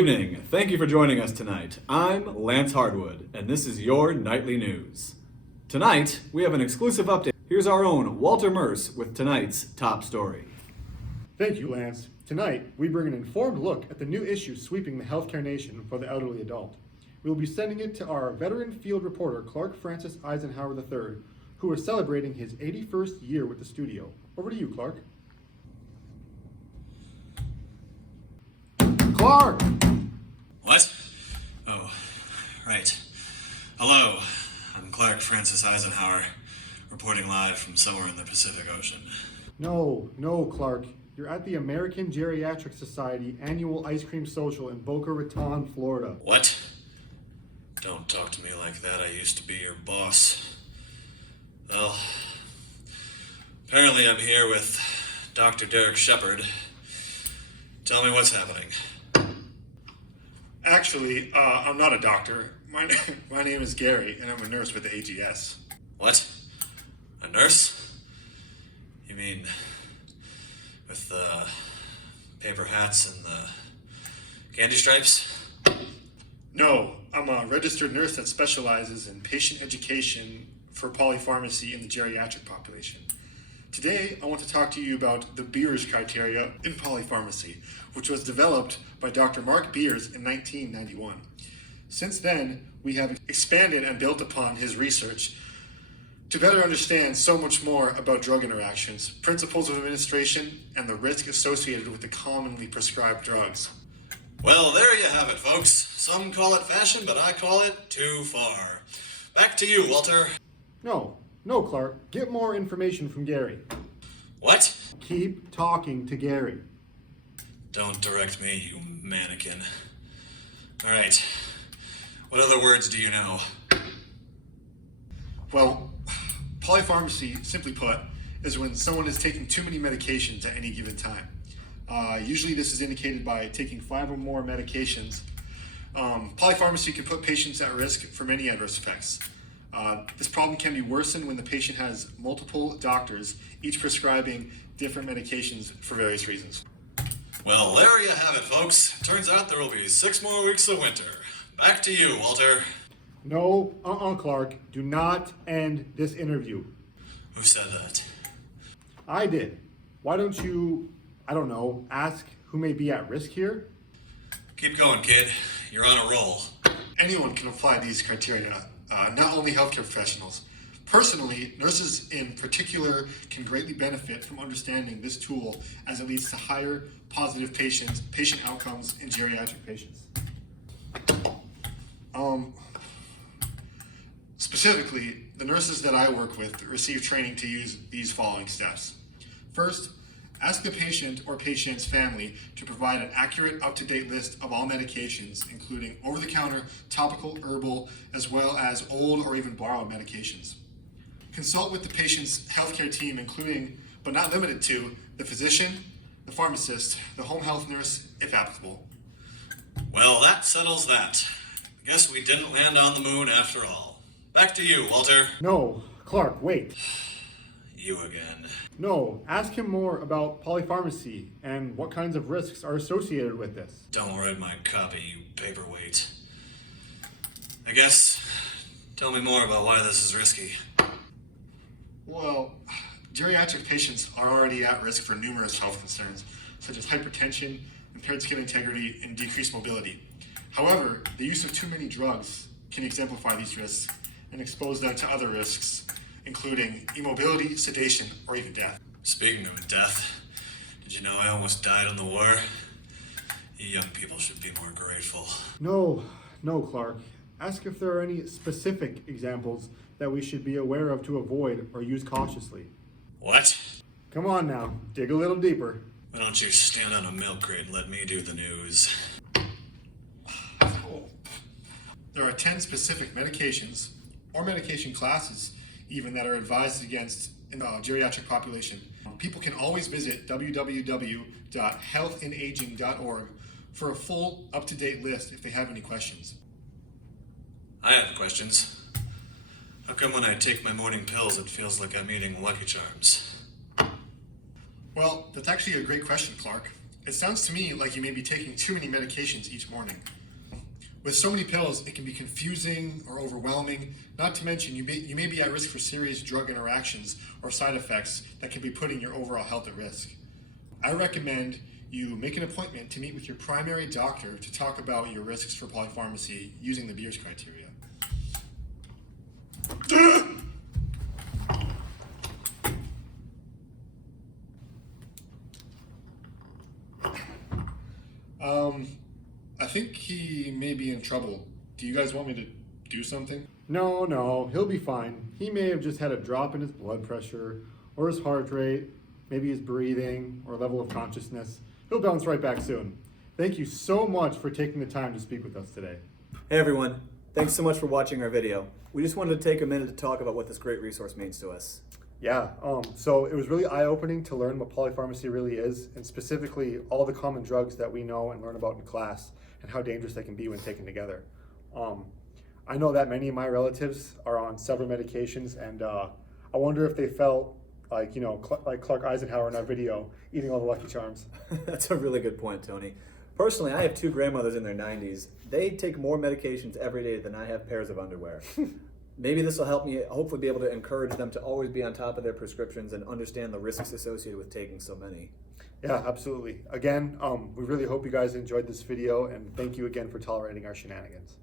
evening. Thank you for joining us tonight. I'm Lance Hardwood, and this is your Nightly News. Tonight, we have an exclusive update. Here's our own Walter Merce with tonight's top story. Thank you, Lance. Tonight, we bring an informed look at the new issue sweeping the healthcare nation for the elderly adult. We will be sending it to our veteran field reporter, Clark Francis Eisenhower III, who is celebrating his 81st year with the studio. Over to you, Clark. Clark! What? Oh, right. Hello, I'm Clark Francis Eisenhower, reporting live from somewhere in the Pacific Ocean. No, Clark. You're at the American Geriatric Society annual ice cream social in Boca Raton, Florida. What? Don't talk to me like that. I used to be your boss. Well, apparently I'm here with Dr. Derek Shepard. Tell me what's happening. Actually, I'm not a doctor. My name is Gary, and I'm a nurse with the AGS. What? A nurse? You mean with the paper hats and the candy stripes? No, I'm a registered nurse that specializes in patient education for polypharmacy in the geriatric population. Today, I want to talk to you about the BEERS Criteria in polypharmacy, which was developed by Dr. Mark Beers in 1991. Since then, we have expanded and built upon his research to better understand so much more about drug interactions, principles of administration, and the risk associated with the commonly prescribed drugs. Well, there you have it, folks. Some call it fashion, but I call it too far. Back to you, Walter. No, Clark. Get more information from Gary. What? Keep talking to Gary. Don't direct me, you mannequin. All right. What other words do you know? Well, polypharmacy, simply put, is when someone is taking too many medications at any given time. Usually this is indicated by taking 5 or more medications. Polypharmacy can put patients at risk for many adverse effects. This problem can be worsened when the patient has multiple doctors, each prescribing different medications for various reasons. Well, there you have it, folks. Turns out there will be 6 more weeks of winter. Back to you, Walter. No, Clark. Do not end this interview. Who said that? I did. Why don't you, ask who may be at risk here? Keep going, kid. You're on a roll. Anyone can apply these criteria, not only healthcare professionals. Personally, nurses in particular can greatly benefit from understanding this tool as it leads to higher positive patient outcomes in geriatric patients. Specifically, the nurses that I work with receive training to use these following steps. First, ask the patient or patient's family to provide an accurate, up-to-date list of all medications, including over-the-counter, topical, herbal, as well as old or even borrowed medications. Consult with the patient's healthcare team, including, but not limited to, the physician, the pharmacist, the home health nurse, if applicable. Well, that settles that. Guess we didn't land on the moon after all. Back to you, Walter. No, Clark, wait. You again. No, ask him more about polypharmacy and what kinds of risks are associated with this. Don't write my copy, you paperweight. I guess, tell me more about why this is risky. Well, geriatric patients are already at risk for numerous health concerns, such as hypertension, impaired skin integrity, and decreased mobility. However, the use of too many drugs can exemplify these risks and expose them to other risks, including immobility, sedation, or even death. Speaking of death, did you know I almost died in the war? You young people should be more grateful. No, Clark. Ask if there are any specific examples that we should be aware of to avoid or use cautiously. What? Come on now, dig a little deeper. Why don't you stand on a milk crate and let me do the news? There are 10 specific medications, or medication classes even, that are advised against in the geriatric population. People can always visit www.healthinaging.org for a full, up-to-date list if they have any questions. I have questions. How come when I take my morning pills it feels like I'm eating Lucky Charms? Well, that's actually a great question, Clark. It sounds to me like you may be taking too many medications each morning. With so many pills, it can be confusing or overwhelming, not to mention you may be at risk for serious drug interactions or side effects that can be putting your overall health at risk. I recommend you make an appointment to meet with your primary doctor to talk about your risks for polypharmacy using the BEERS criteria. I think he may be in trouble. Do you guys want me to do something? No, he'll be fine. He may have just had a drop in his blood pressure, or his heart rate, maybe his breathing, or level of consciousness. He'll bounce right back soon. Thank you so much for taking the time to speak with us today. Hey everyone, thanks so much for watching our video. We just wanted to take a minute to talk about what this great resource means to us. Yeah, so it was really eye-opening to learn what polypharmacy really is, and specifically all the common drugs that we know and learn about in class, and how dangerous they can be when taken together. I know that many of my relatives are on several medications, and I wonder if they felt like, like Clark Eisenhower in our video, eating all the Lucky Charms. That's a really good point, Tony. Personally, I have two grandmothers in their 90s. They take more medications every day than I have pairs of underwear. Maybe this will help me hopefully be able to encourage them to always be on top of their prescriptions and understand the risks associated with taking so many. Yeah, absolutely. Again, we really hope you guys enjoyed this video, and thank you again for tolerating our shenanigans.